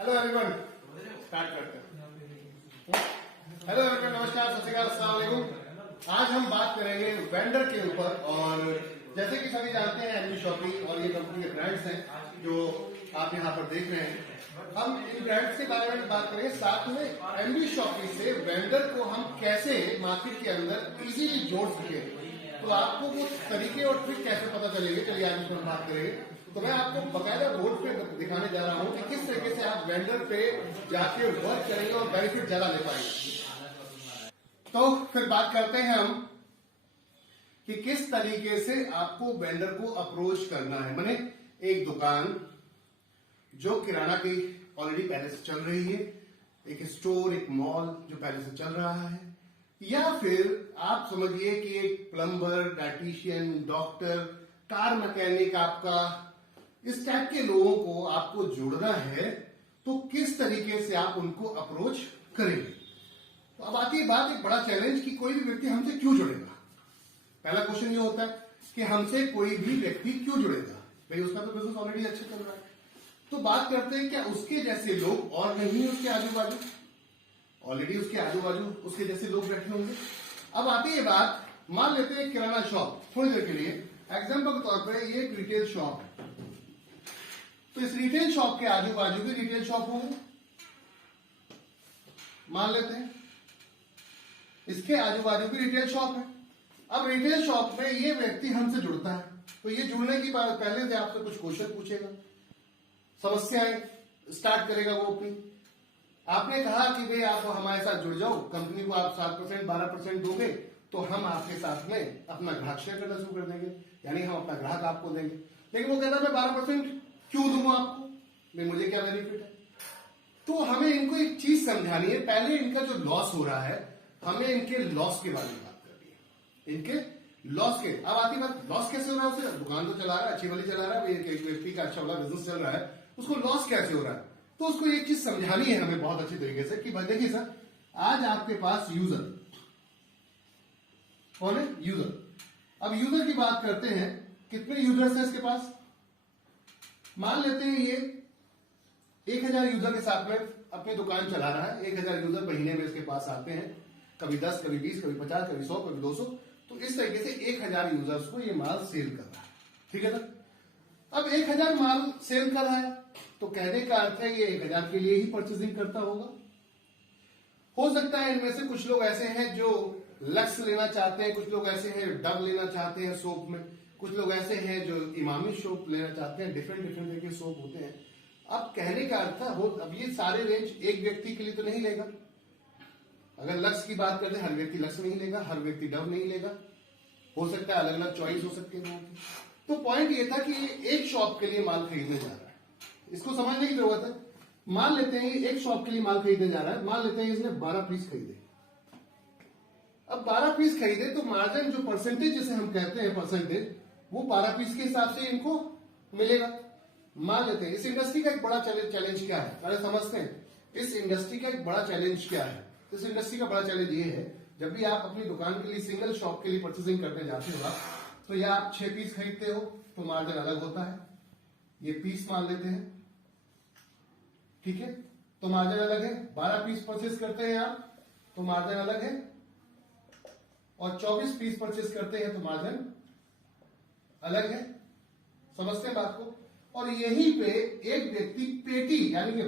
Hello everyone, start करते हैं। Hello everyone, नमस्कार, सत श्री अकाल, अस्सलाम वालेकुम। आज हम बात करेंगे वेंडर के ऊपर। और जैसे कि सभी जानते हैं, एमबी शॉपिंग और ये कंपनी के ब्रांड्स हैं जो आप यहाँ पर देख रहे हैं। हम इन ब्रांड्स के बारे में बात करेंगे, साथ में एमबी शॉपिंग से वेंडर को हम कैसे मार्केट के अंदर इजीली जोड़ सके। तो आपको वो तरीके और ट्रिक कैसे पता चलेंगे, चलिए आज इस पर बात करेंगे। तो मैं आपको बकायदा बोर्ड पे दिखाने जा रहा हूं कि किस तरीके से आप वेंडर पे जाके वर्क करेंगे और बेनिफिट ज्यादा ले पाएंगे। तो फिर बात करते हैं हम कि किस तरीके से आपको वेंडर को अप्रोच करना है। माने एक दुकान जो किराना की ऑलरेडी पहले से चल रही है, एक स्टोर, एक मॉल जो पहले से चल रहा है, या फिर आप समझिए कि एक plumber, dietitian, doctor, car mechanic, आपका इस टाइप के लोगों को आपको जोड़ना है। तो किस तरीके से आप उनको अप्रोच करेंगे। तो अब आती है बात, एक बड़ा चैलेंज कि कोई भी व्यक्ति हमसे क्यों जुड़ेगा। पहला क्वेश्चन ये होता है कि हमसे कोई भी व्यक्ति क्यों जुड़ेगा। भाई उसका तो बिजनेस ऑलरेडी अच्छा चल रहा है। तो बात करते हैं, क्या उसके जैसे लोग और नहीं उसके आजू बाजू, ऑलरेडी उसके आजू बाजू उसके जैसे लोग बैठे होंगे। अब आती है बात, मान लेते हैं किराना शॉप, थोड़ी देर के लिए एग्जाम्पल के तौर पर ये एक रिटेल शॉप है। तो इस रिटेल शॉप के आजू बाजू भी रिटेल शॉप होंगे, मान लेते हैं इसके आजू बाजू भी रिटेल शॉप है। अब रिटेल शॉप में ये व्यक्ति हमसे जुड़ता है, तो ये जुड़ने की बात पहले से आपसे कुछ क्वेश्चन पूछेगा, समस्याएं स्टार्ट करेगा वो अपनी। आपने कहा कि भाई आप हमारे साथ जुड़ जाओ, कंपनी को आप 7% 12% दोगे तो हम आपके साथ में अपना ग्राहक शेयर करना शुरू कर देंगे, यानी हम अपना ग्राहक आपको देंगे। लेकिन वो कहता है मैं 12% क्यों दूंगा आपको, मैं मुझे क्या बेनिफिट है। तो हमें इनको एक चीज समझानी है, पहले इनका जो लॉस हो रहा है हमें इनके लॉस के बारे में बात करनी है, इनके लॉस के। अब आती बात, लॉस कैसे हो रहा है उसे, दुकान तो चला रहा है, अच्छी वाली चला रहा है, एक व्यक्ति का अच्छा वाला बिजनेस चल रहा है, उसको लॉस कैसे हो रहा है। तो उसको एक चीज समझानी है हमें बहुत अच्छी तरीके से कि भाई देखिए सर, आज आपके पास यूजर कौन है, यूजर। अब यूजर की बात करते हैं, कितने यूजर्स हैं इसके पास। मान लेते हैं ये 1000 यूजर के साथ में अपनी दुकान चला रहा है। 1000 यूजर महीने में इसके पास आते हैं, कभी 10, कभी 20, कभी 50, कभी 100, कभी 200। तो इस तरीके से 1000 यूजर्स को ये माल सेल कर रहा है, ठीक है ना। अब 1000 माल सेल कर रहा है तो कहने का अर्थ है ये 1000 के लिए ही परचेजिंग करता होगा। हो सकता है इनमें से कुछ लोग ऐसे हैं जो लक्स लेना चाहते हैं, कुछ लोग ऐसे हैं डव लेना चाहते हैं सोप में, कुछ लोग ऐसे हैं जो इमामी सोप लेना चाहते हैं, डिफरेंट डिफरेंट तरह के सोप होते हैं। अब कहने का अर्थ हो, अब ये सारे रेंज एक व्यक्ति के लिए तो नहीं लेगा। अगर लक्स की बात करते हैं, हर व्यक्ति लक्स नहीं लेगा, हर व्यक्ति डव नहीं लेगा, हो सकता है अलग अलग चॉइस हो सकती है। तो पॉइंट ये था कि ये एक शॉप के लिए माल खरीदने जा रहा है, इसको समझने की जरूरत है। मान लेते हैं एक शॉप के लिए माल खरीदने जा रहा है, मान लेते हैं इसने 12 पीस खरीदे। अब 12 पीस खरीदे तो मार्जिन जो परसेंटेज जिसे हम कहते हैं परसेंटेज, वो 12 पीस के हिसाब से इनको मिलेगा। मान लेते हैं इस इंडस्ट्री का एक बड़ा चैलेंज क्या है, अरे समझते हैं इस इंडस्ट्री का एक बड़ा चैलेंज क्या है। इस इंडस्ट्री का बड़ा चैलेंज ये है, जब भी आप अपनी दुकान के लिए सिंगल शॉप के लिए परचेसिंग करने जाते हो तो या आप 6 पीस खरीदते हो तो मार्जिन अलग होता है, ये पीस मान लेते हैं, ठीक है, तो मार्जिन अलग है। 12 पीस परचेस करते हैं आप तो मार्जिन अलग है, और 24 पीस परचेस करते हैं तो मार्जिन अलग है। समझते हैं बात को। और यहीं पे एक व्यक्ति पेटी यानी कि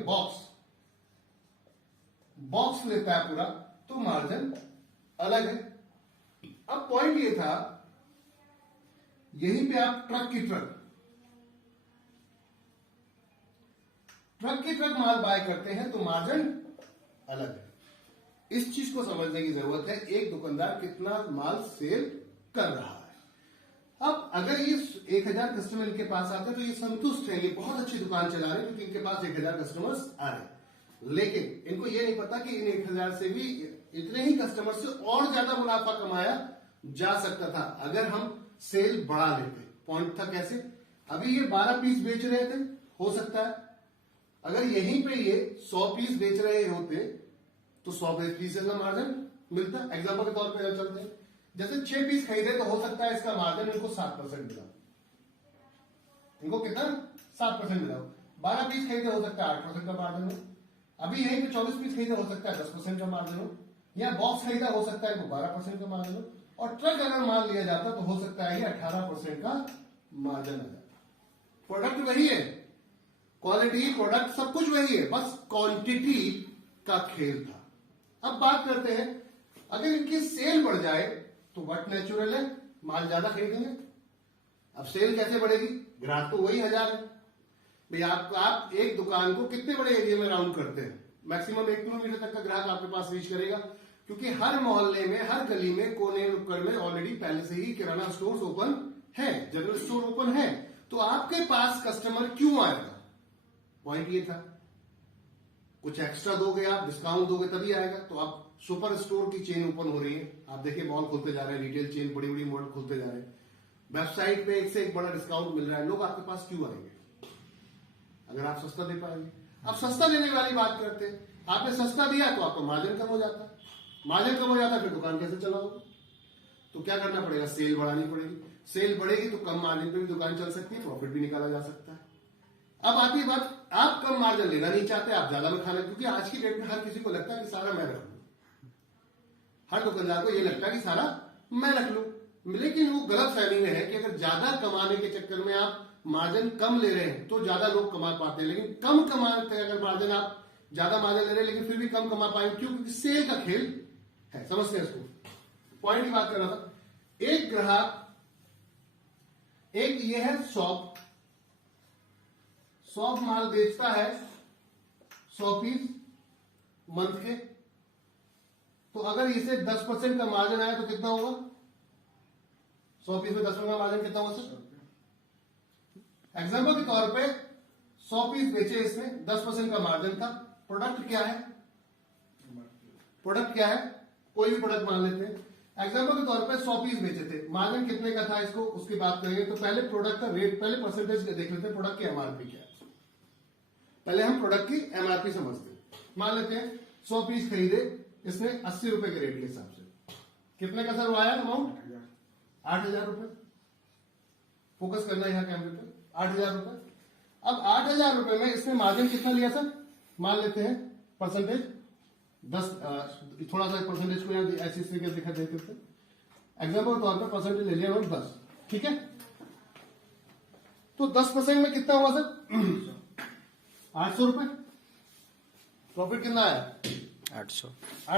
बॉक्स लेता है पूरा, तो मार्जिन अलग है। अब पॉइंट ये था, यहीं पे आप ट्रक की ट्रक माल बाय करते हैं तो मार्जिन अलग है। इस चीज को समझने की जरूरत है, एक दुकानदार कितना माल सेल कर रहा है। अब अगर ये 1000 कस्टमर इनके पास आते हैं तो ये संतुष्ट है, ये बहुत अच्छी दुकान चला रहे हैं क्योंकि इनके पास 1000 कस्टमर्स आ रहे हैं। लेकिन इनको ये नहीं पता कि इन 1000 से भी इतने ही कस्टमर से और ज्यादा मुनाफा कमाया जा सकता था अगर हम सेल बढ़ा लेते। पॉइंट था कैसे, अभी ये 12 पीस बेच रहे थे, हो सकता है अगर यहीं पे ये 100 पीस बेच रहे होते तो 100 पीस का मार्जिन मिलता। एग्जाम्पल के तौर पर चलते हैं, जैसे 6 पीस खरीदे तो हो सकता है इसका मार्जिन इनको 7% मिला, इनको कितना 7% मिला। 12 पीस खरीदे हो सकता है 8% का मार्जिन हो, अभी यहीं पे 24 पीस खरीदे हो सकता है 10% का मार्जिन हो, या बॉक्स खरीदा हो सकता है तो 12% का मार्जिन हो, और ट्रक अगर माल लिया जाता तो हो सकता है ये 18% का मार्जिन आ जाता। प्रोडक्ट वही है, क्वालिटी प्रोडक्ट सब कुछ वही है, बस क्वांटिटी का खेल था। अब बात करते हैं अगर इनकी सेल बढ़ जाए तो व्हाट नेचुरल है, माल ज्यादा खरीदेंगे। अब सेल कैसे बढ़ेगी, ग्राहक तो वही 1000 है भाई। आप एक दुकान को कितने बड़े एरिया में राउंड करते हैं, मैक्सिमम 1 किलोमीटर तक का ग्राहक आपके पास रीच करेगा, क्योंकि हर मोहल्ले में हर गली में कोने नुक्कड़ में ऑलरेडी पहले से ही किराना स्टोर्स ओपन है, जनरल स्टोर ओपन है, तो आपके पास कस्टमर क्यों आएगा। पॉइंट ये था, कुछ एक्स्ट्रा दोगे आप, डिस्काउंट दोगे तभी आएगा। तो आप सुपर स्टोर की चेन ओपन हो रही है, आप देखिए मॉल खुलते जा रहे हैं, रिटेल चेन बड़ी बड़ी मॉल खुलते जा रहे हैं, वेबसाइट पे एक से एक बड़ा डिस्काउंट मिल रहा है, लोग आपके पास क्यों आएंगे अगर आप सस्ता दे पाएंगे। अब सस्ता देने वाली बात करते हैं, आपने सस्ता दिया तो आपका मार्जिन कम हो जाता है, मार्जिन कम हो जाता है फिर दुकान कैसे चलाओगे। तो क्या करना पड़ेगा, सेल बढ़ानी पड़ेगी, सेल बढ़ेगी तो कम मार्जिन पे भी दुकान चल सकती है, प्रॉफिट भी निकाला जा सकता है। अब आती है बात, आप कम मार्जिन लेना नहीं चाहते, आप ज्यादा में खाना, क्योंकि आज की डेट में हर किसी को लगता है कि सारा मैं रख लूं, हर दुकानदार को ये लगता है कि सारा मैं रख लूं, लेकिन वो गलत फहमी में है कि अगर ज्यादा कमाने के चक्कर में आप मार्जिन कम ले रहे हैं तो ज्यादा लोग कमा पाते हैं, लेकिन कम कमाते हैं अगर मार्जिन आप ज्यादा मार्जिन ले रहे हैं लेकिन फिर भी कम कमा पाएंगे, क्यों, क्योंकि सेल का खेल है। समझते हैं इसको, पॉइंट की बात कर रहा था। एक ग्राहक, एक ये है शॉप माल बेचता है 100 पीस मंथ के, तो अगर इसे 10% का मार्जिन आया तो कितना होगा, 100 पीस में 10% का मार्जिन कितना होगा सर। एग्जाम्पल के तौर पे 100 पीस बेचे, इसमें 10% का मार्जिन था। प्रोडक्ट क्या है, प्रोडक्ट क्या है, कोई भी प्रोडक्ट मान लेते हैं। एग्जाम्पल के तौर पे 100 पीस बेचे थे, मार्जिन कितने का था, इसको उसकी बात करेंगे। तो पहले प्रोडक्ट का रेट, पहले परसेंटेज देख लेते हैं, प्रोडक्ट की एमआरपी क्या है। पहले हम प्रोडक्ट की एमआरपी समझते हैं। मान लेते हैं 100 पीस खरीदे, इसने 80 रुपए के रेट के हिसाब से, कितने का सर वो आया अमाउंट, 8000 रुपए। फोकस करना है यहाँ कैमरे पे, 8000 रुपए। अब 8000 रुपए में इसने मार्जिन कितना लिया सर, मान लेते हैं परसेंटेज 10, थोड़ा सा परसेंटेज को यहाँ ऐसी तरीके दिखा देते थे। एग्जाम्पल के तौर पर परसेंटेज ले लिया 10, ठीक है। तो 10% में कितना हुआ सर 800 रुपए। प्रॉफिट कितना आया 800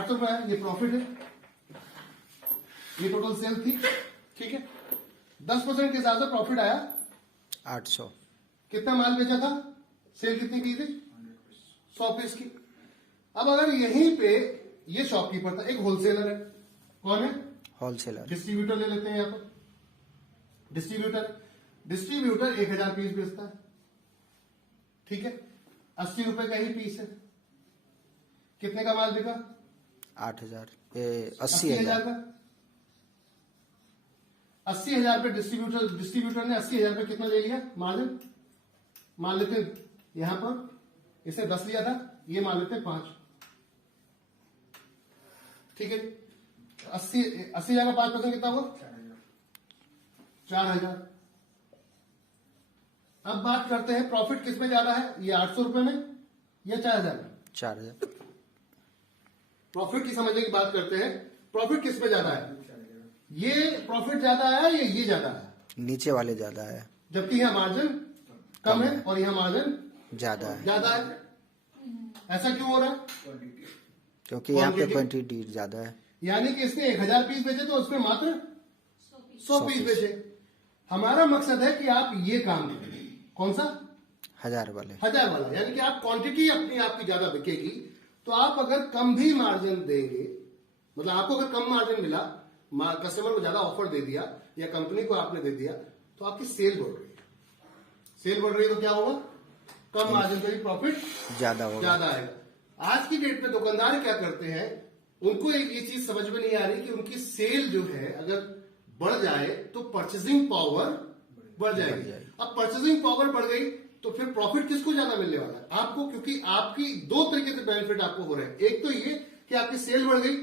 रुपए है, ये प्रॉफिट है, ये टोटल सेल थी, ठीक है। 10% के हिसाब से प्रॉफिट आया 800। कितना माल बेचा था, सेल कितनी की थी 100 पीस की। अब अगर यहीं पे ये शॉपकीपर था, एक होलसेलर है, कौन है, होलसेलर, डिस्ट्रीब्यूटर ले लेते हैं यहाँ पर, डिस्ट्रीब्यूटर 1000 पीस बेचता है, ठीक है। 80 रुपए का ही पीस है, कितने का माल बिका 8000 80,000 का। 80,000 पे डिस्ट्रीब्यूटर ने 80,000 पे कितना ले लिया मार्जिन, मान लेते हैं यहां पर इसने 10 लिया था, ये मान लेते हैं 5, ठीक है। 80,000 का 5% कितना हुआ 4000। अब बात करते हैं प्रॉफिट किस में ज्यादा है, ये 800 रुपए में या 4000 में। 4000। प्रॉफिट की समझने की बात करते हैं, प्रॉफिट किस में ज्यादा है, ये प्रॉफिट ज्यादा है या ये ज्यादा है, नीचे वाले ज्यादा है, जबकि यहाँ मार्जिन कम है और यहाँ मार्जिन ज्यादा है। ज्यादा है। ऐसा क्यों हो रहा है, क्योंकि यहाँ पे क्वांटिटी ज्यादा है। यानी कि इसने 1000 पीस बेचे तो उसमें मात्र 100 पीस बेचे। हमारा मकसद है कि आप ये काम करें, कौन सा 1000 वाले, 1000 वाला, यानी कि आप क्वांटिटी अपनी आपकी ज्यादा बिकेगी। तो आप अगर कम भी मार्जिन देंगे, मतलब आपको अगर कम मार्जिन मिला, कस्टमर को ज्यादा ऑफर दे दिया या कंपनी को आपने दे दिया, तो आपकी सेल बढ़ रही है। सेल बढ़ रही है तो क्या होगा, कम मार्जिन पे भी प्रॉफिट ज्यादा आएगा। आज की डेट में दुकानदार क्या करते हैं, उनको ये चीज समझ में नहीं आ रही कि उनकी सेल जो है अगर बढ़ जाए तो परचेसिंग पावर बढ़ जाएगी। अब परचेसिंग पावर बढ़ गई तो फिर प्रॉफिट किसको ज्यादा मिलने वाला है, आपको, क्योंकि आपकी 2 तरीके से बेनिफिट आपको हो रहे हैं। एक तो ये कि आपकी सेल बढ़ गई,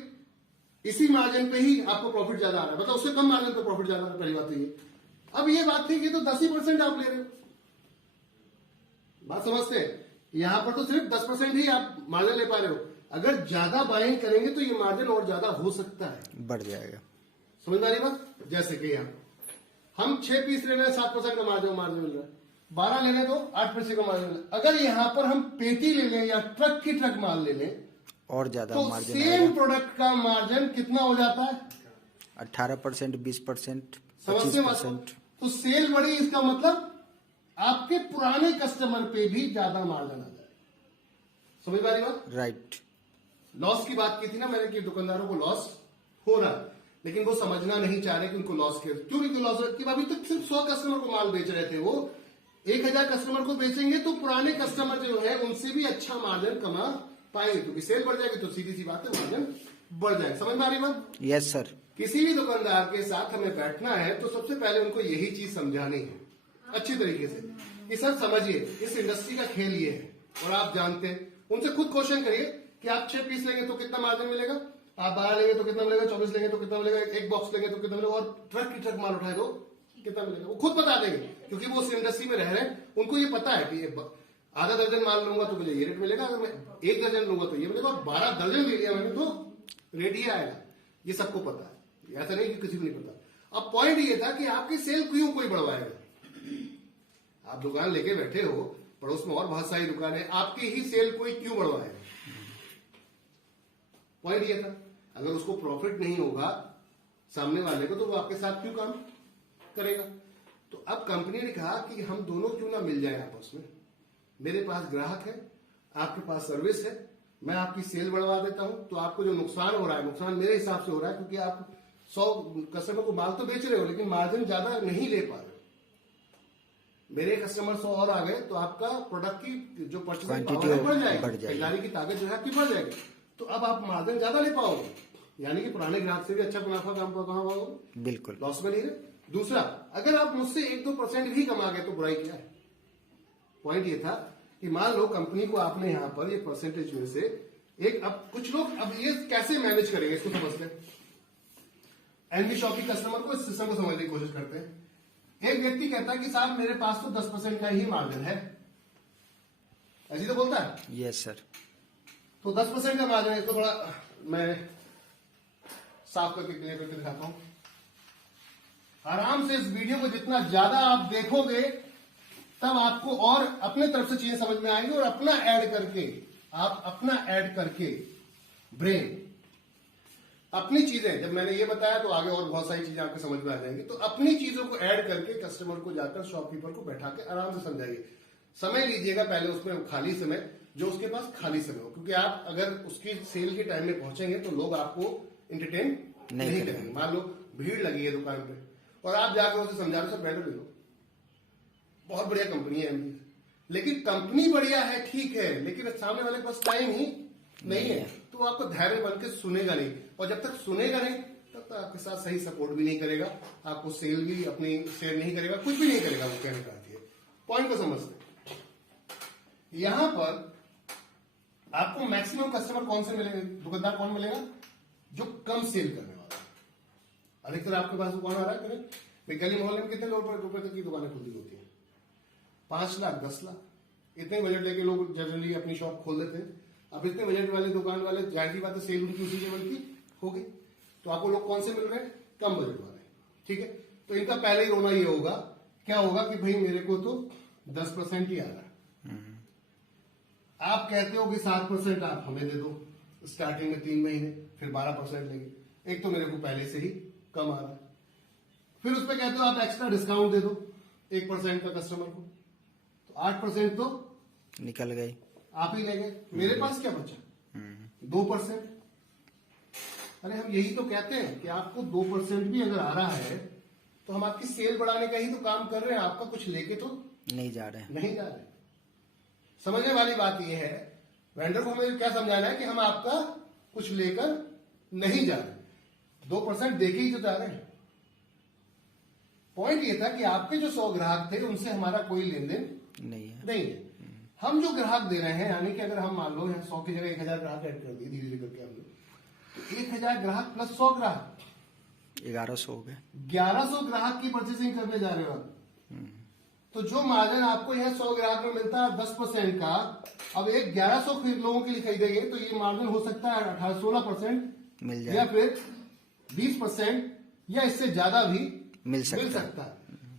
इसी मार्जिन पे ही आपको प्रॉफिट ज्यादा आ रहा है, मतलब उससे कम मार्जिन पे प्रॉफिट ज्यादा आ रहा है, पहली बात तो ये। अब ये बात थी कि तो 10% आप ले रहे हो, बात समझते हैं? यहाँ पर तो सिर्फ 10% ही आप मार्जिन ले पा रहे हो। अगर ज्यादा बाइंग करेंगे तो ये मार्जिन और ज्यादा हो सकता है, बढ़ जाएगा। समझ में आ रही बात? जैसे कि यहाँ हम 6 पीस ले रहे हैं, 7% का मार्जिन मिल रहा है, 12 ले लें तो 8% का मार्जिन मिल रहा है। अगर यहाँ पर हम पेटी ले लें या ट्रक की ट्रक माल ले लें और ज्यादा तो मार्जिन सेम प्रोडक्ट का मार्जिन कितना हो जाता है? 18%, 20%, समझते हैं? 25%। तो सेल बढ़ी, इसका मतलब आपके पुराने कस्टमर पे भी ज्यादा मार्जिन आ जाए। समझ में आ रही बात? राइट। लॉस की बात की थी ना मैंने कि दुकानदारों को लॉस हो रहा है, लेकिन वो समझना नहीं चाह रहे कि उनको लॉस क्यों लॉस हो रहा है। अभी तक सिर्फ 100 कस्टमर को माल बेच रहे थे, वो 1000 कस्टमर को बेचेंगे तो पुराने कस्टमर जो है उनसे भी अच्छा मार्जिन कमा पाएंगे, क्योंकि सेल बढ़ जाएगी तो सीधी सी बात है मार्जिन बढ़ जाएगा। समझ में आ रही बात? Yes sir. किसी भी दुकानदार के साथ हमें बैठना है तो सबसे पहले उनको यही चीज समझानी है अच्छी तरीके से कि सर समझिए इस इंडस्ट्री का खेल ये है और आप जानते हैं। उनसे खुद क्वेश्चन करिए कि आप 6 पीस लेंगे तो कितना मार्जिन मिलेगा, आप 12 लेंगे तो कितना मिलेगा, 24 लेंगे तो कितना मिलेगा, एक बॉक्स लेंगे तो कितना मिलेगा, और ट्रक की ट्रक माल उठाए तो कितना मिलेगा। वो खुद बता देंगे क्योंकि वो उस इंडस्ट्री में रह रहे हैं, उनको ये पता है कि आधा दर्जन माल लूंगा तो मुझे ये रेट मिलेगा, अगर मैं 1 दर्जन लूंगा तो ये मिलेगा, और 12 दर्जन ले लिया मैंने तो रेट ही आएगा। ये सबको पता है, ऐसा नहीं कि किसी को नहीं पता। अब पॉइंट ये था कि आपकी सेल क्यों कोई बढ़वाएगा? आप दुकान लेके बैठे हो, पड़ोस में और बहुत सारी दुकानें, आपकी ही सेल कोई क्यों बढ़वाएगा? पॉइंट ये था, अगर उसको प्रॉफिट नहीं होगा सामने वाले को तो वो आपके साथ क्यों काम करेगा? तो अब कंपनी ने कहा कि हम दोनों क्यों ना मिल जाए आपस में। मेरे पास ग्राहक है, आपके पास सर्विस है, मैं आपकी सेल बढ़वा देता हूं, तो आपको जो नुकसान हो रहा है, नुकसान मेरे हिसाब से हो रहा है क्योंकि आप 100 कस्टमर को माल तो बेच रहे हो लेकिन मार्जिन ज्यादा नहीं ले पा रहे हो। मेरे कस्टमर 100 और आ गए तो आपका प्रोडक्ट की जो परचेसिंग पावर बढ़ जाएगी, खरीदारी की ताकत जो है आपकी बढ़ जाएगी, तो अब आप मार्जिन ज्यादा ले पाओगे, यानी कि पुराने ग्राहक से भी अच्छा मुनाफा कहाँ पाओगे? बिल्कुल, लॉस में नहीं रहे। दूसरा, अगर आप मुझसे 1-2% भी कमा गए तो बुराई क्या है? पॉइंट ये था कि मान लो कंपनी को आपने यहां पर ये परसेंटेज में से एक, अब कुछ लोग अब ये कैसे मैनेज करेंगे इसको समझते हैं। एनवी शॉप की कस्टमर को इस सिस्टम को समझने की कोशिश करते हैं। एक व्यक्ति कहता है कि साहब मेरे पास तो 10% का ही मार्जिन है, ऐसी तो बोलता है। Yes sir. तो 10% का मार्जिन है, तो थोड़ा मैं साफ करके क्लियर करके दिखाता हूं। आराम से इस वीडियो को जितना ज्यादा आप देखोगे तब आपको और अपने तरफ से चीजें समझ में आएंगी, और अपना ऐड करके, आप अपना ऐड करके ब्रेन अपनी चीजें, जब मैंने ये बताया तो आगे और बहुत सारी चीजें आपको समझ में आ जाएंगी, तो अपनी चीजों को ऐड करके कस्टमर को जाकर शॉपकीपर को बैठा के आराम से समझाइए। समय लीजिएगा पहले उसमें खाली समय, जो उसके पास खाली समय हो, क्योंकि आप अगर उसकी सेल के टाइम में पहुंचेंगे तो लोग आपको एंटरटेन नहीं करेंगे। मान लो भीड़ लगी है दुकान पे और आप जाकर उसे समझा रहे, सब बैठो ले लो, बहुत बढ़िया कंपनी है एमबी, लेकिन कंपनी बढ़िया है ठीक है, लेकिन सामने वाले के पास टाइम ही नहीं है, तो वो आपको धैर्य बन के सुनेगा नहीं, और जब तक सुनेगा नहीं तब तक आपके साथ सही सपोर्ट भी नहीं करेगा, आपको सेल भी अपनी शेयर नहीं करेगा, कुछ भी नहीं करेगा। वो कहने का अर्थ है, पॉइंट को समझते। यहां पर आपको मैक्सिमम कस्टमर कौन से मिलेंगे, दुकानदार कौन मिलेगा? जो कम सेल करने वाला। अधिकतर आपके पास कौन आ रहा है? भाई गली मोहल्ले में कितने रुपए तक की दुकानें खुली होती है? 5 लाख 10 लाख, इतने बजट लेके लोग जनरली अपनी शॉप खोल देते हैं। अब इतने बजट वाले दुकान वाले, जाहिर सी बात है सेल उनकी उसी लेवल की होगी, तो आपको लोग कौन से मिल रहे हैं? कम बजट वाले, ठीक है। तो इनका पहले ही रोना ये होगा, क्या होगा कि भाई मेरे को तो 10% ही आ रहा है, आप कहते हो कि 7% आप हमें दे दो स्टार्टिंग में 3 महीने, फिर 12% लेंगे, एक तो मेरे को पहले से ही कम आ रहा है, फिर उस पर कहते हो आप एक्स्ट्रा डिस्काउंट दे दो 1% का कस्टमर को, तो 8% तो निकल गई, आप ही ले गए, मेरे पास क्या बचा? 2%। अरे हम यही तो कहते हैं कि आपको 2% भी अगर आ रहा है तो हम आपकी सेल बढ़ाने का ही तो काम कर रहे हैं, आपका कुछ लेके तो नहीं जा रहे। समझने वाली बात यह है, वेंडर को हमें क्या समझाना है कि हम आपका कुछ लेकर नहीं जा रहे, 2% देके ही तो जा रहे हैं। पॉइंट ये था कि आपके जो 100 ग्राहक थे उनसे हमारा कोई लेन देन नहीं है। हम जो ग्राहक दे रहे हैं, यानी कि अगर हम मान लो 100 की जगह 1000 ग्राहक ऐड कर दिए धीरे धीरे करके हमने, तो 1000 ग्राहक प्लस 100 ग्राहक 1100 हो गए। 1100 ग्राहक की परचेसिंग करने जा रहे हो आप, तो जो मार्जिन आपको यह 100 ग्राहक में मिलता है 10% का, अब एक 1100 लोगों के लिए खरीदेंगे तो ये मार्जिन हो सकता है 16% मिल या जाए, फिर 20% या इससे ज्यादा भी मिल सकता है। सकता है।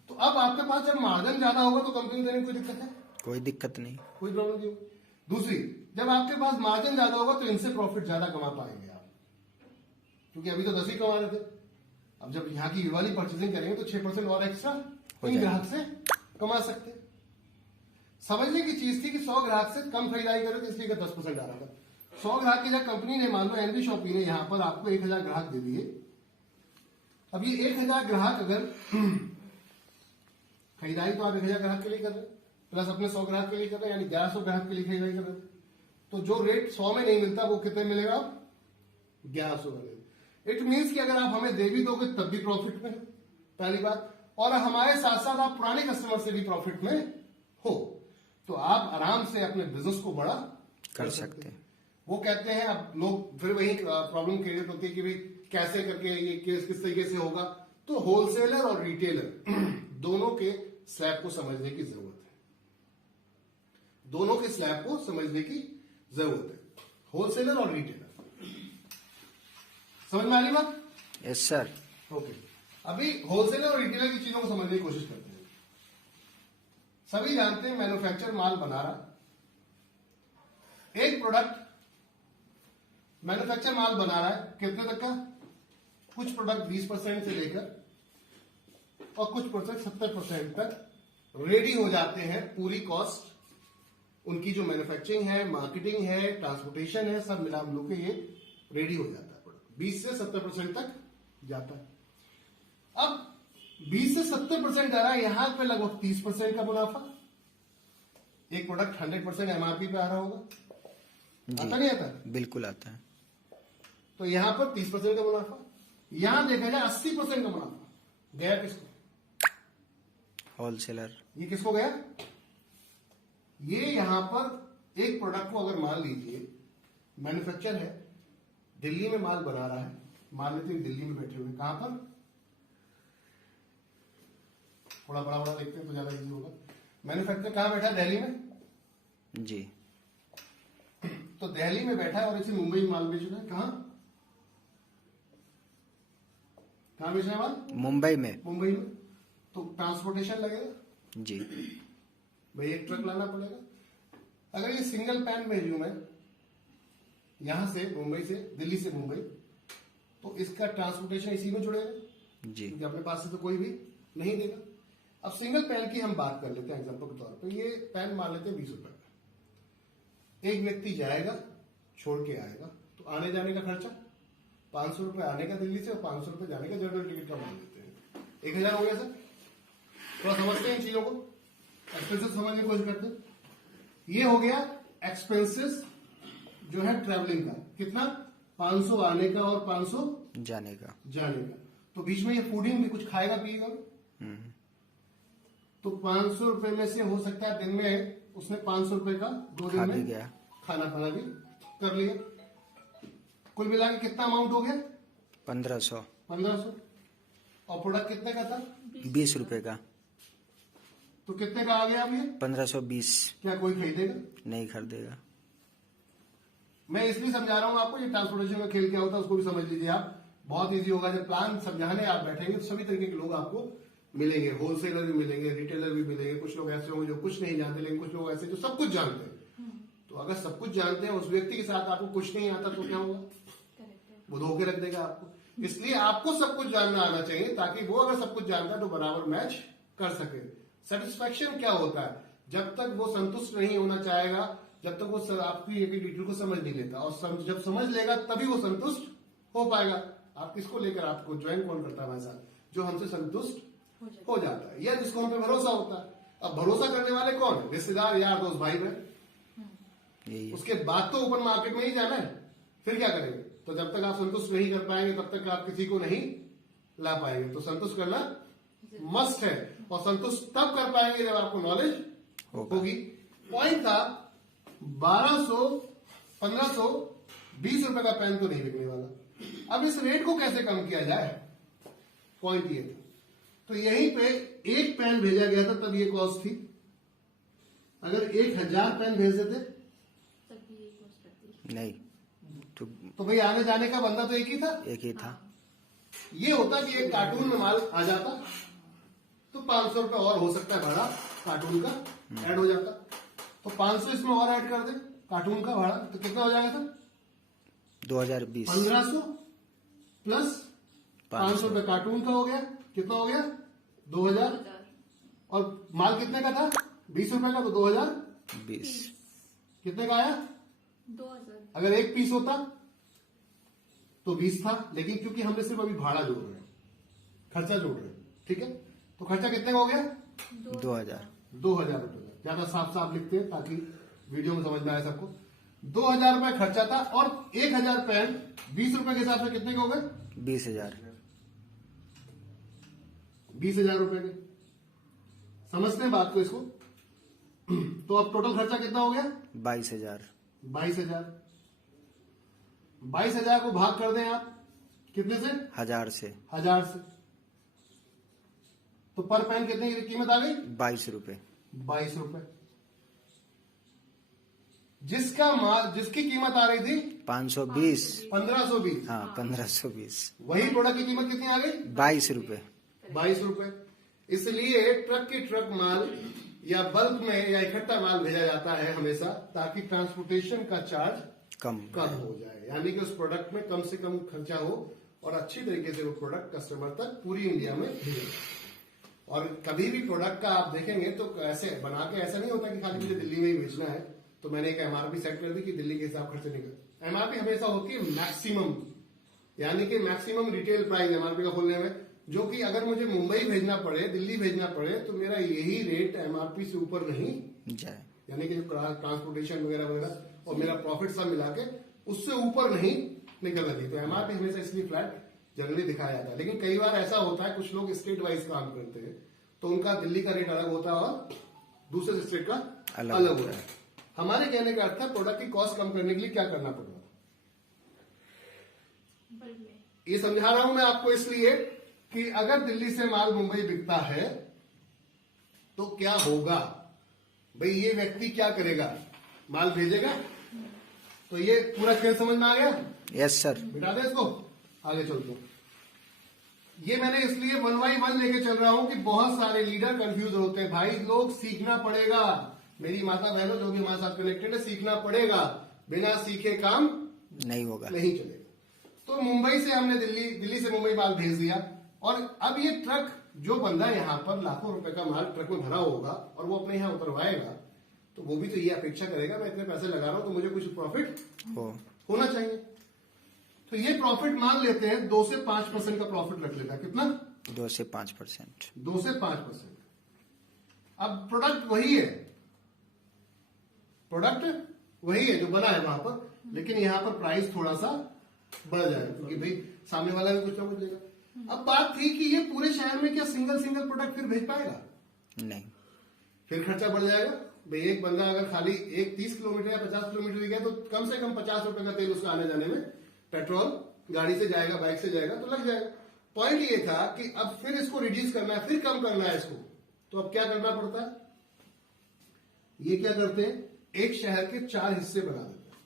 तो अब आपके पास जब मार्जिन ज्यादा होगा तो कंपनी देने में कोई दिक्कत है? कोई दिक्कत नहीं। कोई प्रॉब्लम नहीं होगी। दूसरी, जब आपके पास मार्जिन ज्यादा होगा तो इनसे प्रॉफिट ज्यादा कमा पाएंगे आप, क्योंकि अभी तो 10 ही कमा रहे थे। अब जब यहाँ की ये वाली परचेसिंग करेंगे तो 6% और एक्स्ट्रा इन ग्राहक से कमा सकते हैं। समझने की चीज थी कि 100 ग्राहक से कम खरीदारी करे तो इसलिए 10% आ रहा था। 100 ग्राहक की जगह कंपनी ने, मान लो एनबी शॉपी ने यहां पर आपको 1000 ग्राहक दे दिए। अब ये 1000 ग्राहक अगर खरीदारी तो आप 1000 ग्राहक के लिए कर रहे हैं, प्लस अपने 100 ग्राहक के लिए कर रहे हैं, यानी 1100 ग्राहक के लिए खरीदारी कर रहे हैं। तो जो रेट 100 में नहीं मिलता वो कितने मिलेगा? आप 1100 मिलेगा। इट मीन्स कि अगर आप हमें दे भी दोगे तब भी प्रॉफिट में, पहली बात, और हमारे साथ साथ आप पुराने कस्टमर से भी प्रॉफिट में हो, तो आप आराम से अपने बिजनेस को बड़ा कर सकते हैं। वो कहते हैं, अब लोग फिर वही प्रॉब्लम क्रिएट होती है कि भाई कैसे करके ये केस किस तरीके से होगा। तो होलसेलर और रिटेलर दोनों के स्लैब को समझने की जरूरत है, दोनों के स्लैब को समझने की जरूरत है, होलसेलर और रिटेलर। समझ में आ रही बात? Yes sir. ओके, अभी होलसेलर और रिटेलर की चीजों को समझने की कोशिश करते हैं। सभी जानते हैं मैन्युफैक्चर माल बना रहा, एक प्रोडक्ट मैन्युफैक्चर माल बना रहा है कितने तक का? कुछ प्रोडक्ट 20% से लेकर और कुछ प्रोडक्ट 70% तक रेडी हो जाते हैं। पूरी कॉस्ट उनकी जो मैन्युफैक्चरिंग है, मार्केटिंग है, ट्रांसपोर्टेशन है, सब मिला मिलू के ये रेडी हो जाता है। प्रोडक्ट 20 से 70% तक जाता है। अब 20 से 70% जा रहा है, यहां पे लगभग 30% का मुनाफा। एक प्रोडक्ट 100% एमआरपी पे आ रहा होगा, आता नहीं आता? बिल्कुल आता है। तो यहां पर 30% का मुनाफा, यहां देखा जाए 80% का मुनाफा गया किसको? होलसेलर। ये किसको गया? ये यहां पर एक प्रोडक्ट को अगर मान लीजिए मैन्युफैक्चर है, दिल्ली में माल बना रहा है, मान लेते हैं दिल्ली में बैठे हुए, कहां पर? थोड़ा बड़ा बड़ा देखते हैं तो ज्यादा इजी होगा। मैन्युफैक्चर कहां बैठा है? दिल्ली में जी। तो दिल्ली में बैठा है और इसे मुंबई में माल बेच रहा है। कहां कहां बेच रहा है माल? मुंबई में। मुंबई में। तो ट्रांसपोर्टेशन लगेगा जी। भाई, एक ट्रक लाना पड़ेगा। अगर ये सिंगल पैन में रिज्यूम है यहां से मुंबई से, दिल्ली से मुंबई, तो इसका ट्रांसपोर्टेशन इसी में जुड़ेगा जी। क्योंकि अपने पास से तो कोई भी नहीं देगा। अब सिंगल पैन की हम बात कर लेते हैं एग्जांपल के तौर पे। ये पैन मान लेते हैं 20 रुपए का। एक व्यक्ति जाएगा, छोड़ के आएगा, तो आने जाने का खर्चा 500 रुपए आने का दिल्ली से और 500 रुपए जाने का जनरल टिकट का मान लेते हैं। 1000 हो गया सर। थोड़ा समझते हैं इन चीजों को, एक्सपेंसेस समझने की कोशिश करते हैं। ये हो गया एक्सपेंसेस जो है ट्रेवलिंग का, कितना? 500 आने का और 500 जाने का। तो बीच में ये फूडिंग भी कुछ खाएगा पिएगा, तो 500 रुपए में से हो सकता है दिन में उसने 500 रुपए का 2 दिन में गया, खाना भी कर लिया। कुल मिला के कितना अमाउंट हो गया? 1500। और प्रोडक्ट कितने का था? 20 रुपए का। तो कितने का आ गया अब ये? 1520। क्या कोई खरीदेगा? नहीं खरीदेगा। मैं इसलिए समझा रहा हूं आपको, ये ट्रांसपोर्टेशन का खेल क्या होता है उसको भी समझ लीजिए आप। बहुत इजी होगा जब प्लान समझाने आप बैठेंगे तो सभी तरीके के लोग आपको मिलेंगे, होलसेलर भी मिलेंगे, रिटेलर भी मिलेंगे। कुछ लोग ऐसे होंगे जो कुछ नहीं जानते, लेकिन कुछ लोग ऐसे जो सब कुछ जानते हैं। तो अगर सब कुछ जानते हैं उस व्यक्ति के साथ आपको कुछ नहीं आता तो क्या होगा? वो धोखे रख देगा आपको। इसलिए आपको सब कुछ जानना आना चाहिए ताकि वो अगर सब कुछ जानता है तो बराबर मैच कर सके। सेटिस्फेक्शन क्या होता है? जब तक वो संतुष्ट नहीं होना चाहेगा, जब तक वो आपकी एक डिटेल को समझ नहीं लेता, और जब समझ लेगा तभी वो संतुष्ट हो पाएगा। आप किसको लेकर आपको ज्वाइन कौन करता है हमारे साथ? जो हमसे संतुष्ट हो जाता है या जिसको हम पे भरोसा होता है। अब भरोसा करने वाले कौन? रिश्तेदार, यार, दोस्त, भाई बहन। उसके बाद तो ओपन मार्केट में ही जाना है, फिर क्या करेंगे? तो जब तक आप संतुष्ट नहीं कर पाएंगे तब तक आप किसी को नहीं ला पाएंगे। तो संतुष्ट करना मस्ट है, और संतुष्ट तब कर पाएंगे जब आपको नॉलेज होगी। पॉइंट था 1200, 1500, 20 रुपए का पेन तो नहीं बिकने वाला। अब इस रेट को कैसे कम किया जाए? पॉइंट ये था तो यहीं पे एक पेन भेजा गया था तब ये कॉस्ट थी। अगर 1000 पेन भेज देते नहीं तो भाई आने जाने का बंदा तो एक ही था। एक ही था। ये होता कि एक कार्टून में माल आ जाता तो 500 रुपए और हो सकता है भाड़ा कार्टून का ऐड हो जाता, तो 500 इसमें और ऐड कर दे कार्टून का भाड़ा, तो कितना हो जाएगा था 2020 1500 प्लस 500 रुपए कार्टून का हो गया, कितना हो गया 2000, और माल कितने का था 20 रुपए का, तो 2020 कितने का आया 2000। अगर एक पीस होता तो 20 था, लेकिन क्योंकि हमने सिर्फ अभी भाड़ा जोड़ रहे हैं, खर्चा जोड़ रहे हैं, ठीक है, तो खर्चा कितने का हो गया 2000 रुपए का। ज्यादा साफ साफ लिखते हैं ताकि वीडियो में समझ में आए सबको। 2000 रुपए खर्चा था और 1000 पेन 20 रुपए के हिसाब से कितने के हो गए 20,000। 20,000 रुपए के। समझते हैं बात को इसको। तो अब टोटल खर्चा कितना हो गया 22,000। 22,000 को भाग कर दें आप कितने से 1000 से। 1000 से, तो पर पेन कितने की कीमत आ गई 22 रुपए। 22 रुपए। जिसकी कीमत आ रही थी 520। 1520, हाँ 1520। वही प्रोडक्ट की कीमत कितनी आ गई 22 रुपए। 22 रुपए। इसलिए ट्रक की ट्रक माल या बल्क में या इकट्ठा माल भेजा जाता है हमेशा, ताकि ट्रांसपोर्टेशन का चार्ज कम हो जाए, यानी कि उस प्रोडक्ट में कम से कम खर्चा हो और अच्छी तरीके से वो प्रोडक्ट कस्टमर तक पूरी इंडिया में भेजे। और कभी भी प्रोडक्ट का आप देखेंगे तो ऐसे बना के ऐसा नहीं होता कि खाली मुझे दिल्ली में ही बेचना है तो मैंने एक एमआरपी सेट कर दी कि दिल्ली के हिसाब खर्चे नहीं कर। एमआरपी हमेशा होती है मैक्सिमम, यानी कि मैक्सिमम रिटेल प्राइस एमआरपी का खोलने में, जो कि अगर मुझे मुंबई भेजना पड़े दिल्ली भेजना पड़े तो मेरा यही रेट एमआरपी से ऊपर नहीं जाए, यानी कि जो ट्रांसपोर्टेशन वगैरह वगैरह और मेरा प्रॉफिट सब मिला के उससे ऊपर नहीं निकलना चाहिए। तो एमआरपी हमेशा इसलिए फ्लैट जनरली दिखाया जाता है। लेकिन कई बार ऐसा होता है कुछ लोग स्टेट वाइज काम करते हैं तो उनका दिल्ली का रेट अलग होता है और दूसरे स्टेट का अलग होता है। हमारे कहने का अर्थ है प्रोडक्ट की कॉस्ट कम करने के लिए क्या करना पड़ेगा, ये समझा रहा हूं मैं आपको इसलिए कि अगर दिल्ली से माल मुंबई बिकता है तो क्या होगा भाई, ये व्यक्ति क्या करेगा, माल भेजेगा। तो ये पूरा खेल समझ में आ गया। Yes sir. बिठा दे इसको, आगे चलते हैं। ये मैंने इसलिए 1 by 1 लेके चल रहा हूं कि बहुत सारे लीडर कंफ्यूज होते हैं। भाई लोग सीखना पड़ेगा, मेरी माता बहनों जो भी हमारे साथ कनेक्टेड है, सीखना पड़ेगा, बिना सीखे काम नहीं होगा, नहीं चलेगा। तो मुंबई से हमने दिल्ली से मुंबई माल भेज दिया और अब ये ट्रक जो बंदा यहाँ पर लाखों रुपए का माल ट्रक में भरा होगा और वो अपने यहाँ उतरवाएगा तो वो भी तो ये अपेक्षा करेगा मैं इतने पैसे लगा रहा हूं तो मुझे कुछ प्रॉफिट होना चाहिए। तो ये प्रॉफिट मान लेते हैं 2 से 5% का प्रॉफिट रख लेता है। कितना 2 से 5%। 2 से 5%। अब प्रोडक्ट वही है, प्रोडक्ट वही है जो बना है वहां पर, लेकिन यहां पर प्राइस थोड़ा सा बढ़ जाएगा क्योंकि भाई सामने वाला भी कुछ ना कुछ देगा। अब बात थी कि ये पूरे शहर में क्या सिंगल प्रोडक्ट फिर भेज पाएगा, नहीं, फिर खर्चा बढ़ जाएगा। भाई एक बंदा अगर खाली 30 किलोमीटर या 50 किलोमीटर भी गया तो कम से कम 50 रुपए का तेल उसका आने जाने में, पेट्रोल गाड़ी से जाएगा बाइक से जाएगा तो लग जाएगा। पॉइंट ये था कि अब फिर इसको रिड्यूस करना है, फिर कम करना है इसको, तो अब क्या करना पड़ता है, ये क्या करते हैं, एक शहर के 4 हिस्से बना देते हैं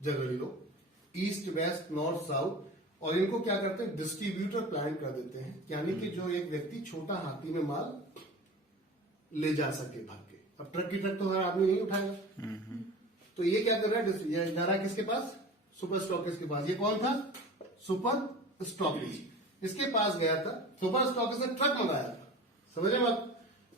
जनरली लोग, ईस्ट वेस्ट नॉर्थ साउथ, और इनको क्या करते हैं डिस्ट्रीब्यूटर प्लान कर देते हैं, यानी कि जो एक व्यक्ति छोटा हाथी में माल ले जा सके भर के। अब ट्रक की ट्रक तो हर आदमी नहीं उठाएगा, तो ये क्या कर रहा है, ये जा रहा है किसके पास, सुपर स्टॉकिस्ट के पास। ये कौन था, सुपर स्टॉकिस्ट, इसके पास गया था। सुपर स्टॉकिस्ट ने ट्रक मंगाया था, समझे बात।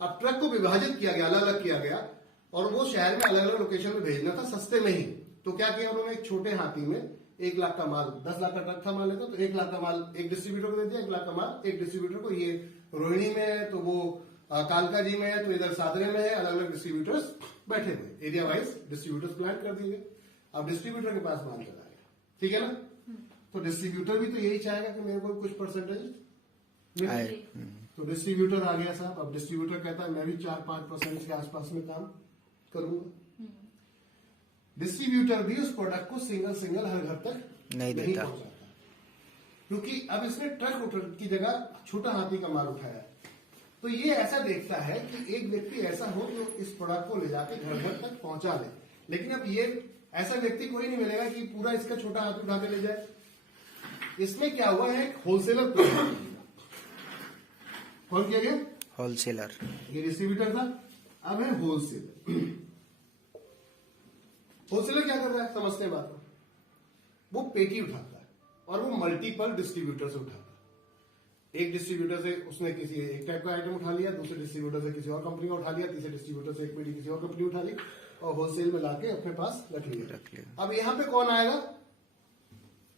अब ट्रक को विभाजित किया गया, अलग अलग किया गया और वो शहर में अलग अलग लोकेशन में भेजना था सस्ते में ही। तो क्या किया उन्होंने, एक छोटे हाथी में 1 लाख का माल, 10 लाख का ट्रक था मान लेता, तो 1 लाख का माल एक डिस्ट्रीब्यूटर को दे दिया, 1 लाख का माल एक डिस्ट्रीब्यूटर को। ये रोहिणी में है तो वो कालका जी में है तो इधर सादरे में है, अलग अलग डिस्ट्रीब्यूटर्स बैठे हुए, एरिया वाइज डिस्ट्रीब्यूटर्स प्लान कर दिए। अब डिस्ट्रीब्यूटर के पास माल चला गया, ठीक है ना, तो डिस्ट्रीब्यूटर भी तो यही चाहेगा कि मेरे को कुछ परसेंटेज मिले, तो डिस्ट्रीब्यूटर आ गया साहब। अब डिस्ट्रीब्यूटर कहता है मैं भी 4-5% के आसपास में काम करूंगा। डिस्ट्रीब्यूटर भी उस प्रोडक्ट को सिंगल हर घर तक नहीं देता, पहुंचाता, क्योंकि अब इसने ट्रक की जगह छोटा हाथी का माल उठाया है। तो ये ऐसा देखता है कि एक व्यक्ति ऐसा हो जो इस प्रोडक्ट को ले जाके घर घर तक पहुंचा दे। लेकिन अब ये ऐसा व्यक्ति कोई नहीं मिलेगा कि पूरा इसका छोटा हाथ उठा के ले जाए। इसमें क्या हुआ है, एक होलसेलर कौन किया गया, होलसेलर। ये डिस्ट्रीब्यूटर था, अब है होलसेलर। होलसेलर क्या कर रहा है, समझते हैं बात को। वो पेटी उठाता है और वो मल्टीपल डिस्ट्रीब्यूटर से उठाता है। एक डिस्ट्रीब्यूटर से उसने किसी एक टाइप का आइटम उठा लिया, दूसरे डिस्ट्रीब्यूटर से किसी और कंपनी का उठा लिया, तीसरे डिस्ट्रीब्यूटर से एक पेटी किसी और कंपनी उठा ली और होलसेल में लाके अपने पास रख लिया। अब यहाँ पे कौन आएगा,